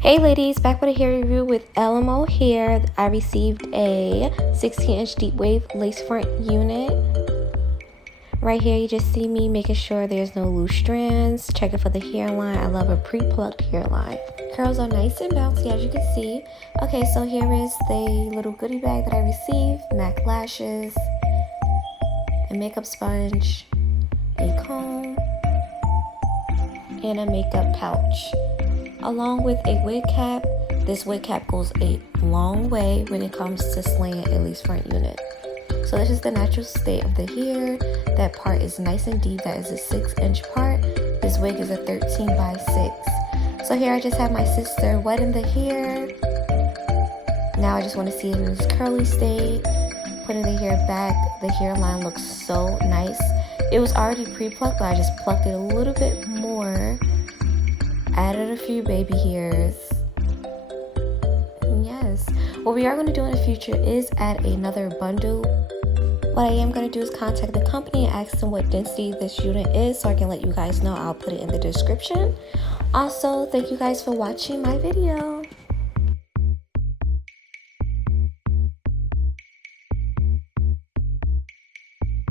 Hey ladies, back with a hair review with Elemo Hair. I received a 16-inch deep wave lace front unit. Right here you just see me making sure there's no loose strands, checking for the hairline. I love a pre-plucked hairline. Curls are nice and bouncy as you can see. Okay, so here is the little goodie bag that I received. MAC lashes, a makeup sponge, a comb, and a makeup pouch, along with a wig cap. This wig cap goes a long way when it comes to slaying a lace front unit. So this is the natural state of the hair. That part is nice and deep. That is a 6-inch part. This wig is a 13 by 6. So here I just have my sister wetting the hair. Now I just want to see it in this curly state. Putting the hair back. The hairline looks so nice. It was already pre-plucked, but I just plucked it a little bit more. Added a few baby hairs. Yes. What we are going to do in the future is add another bundle. What I am going to do is contact the company and ask them what density this unit is so I can let you guys know. I'll put it in the description. Also, thank you guys for watching my video.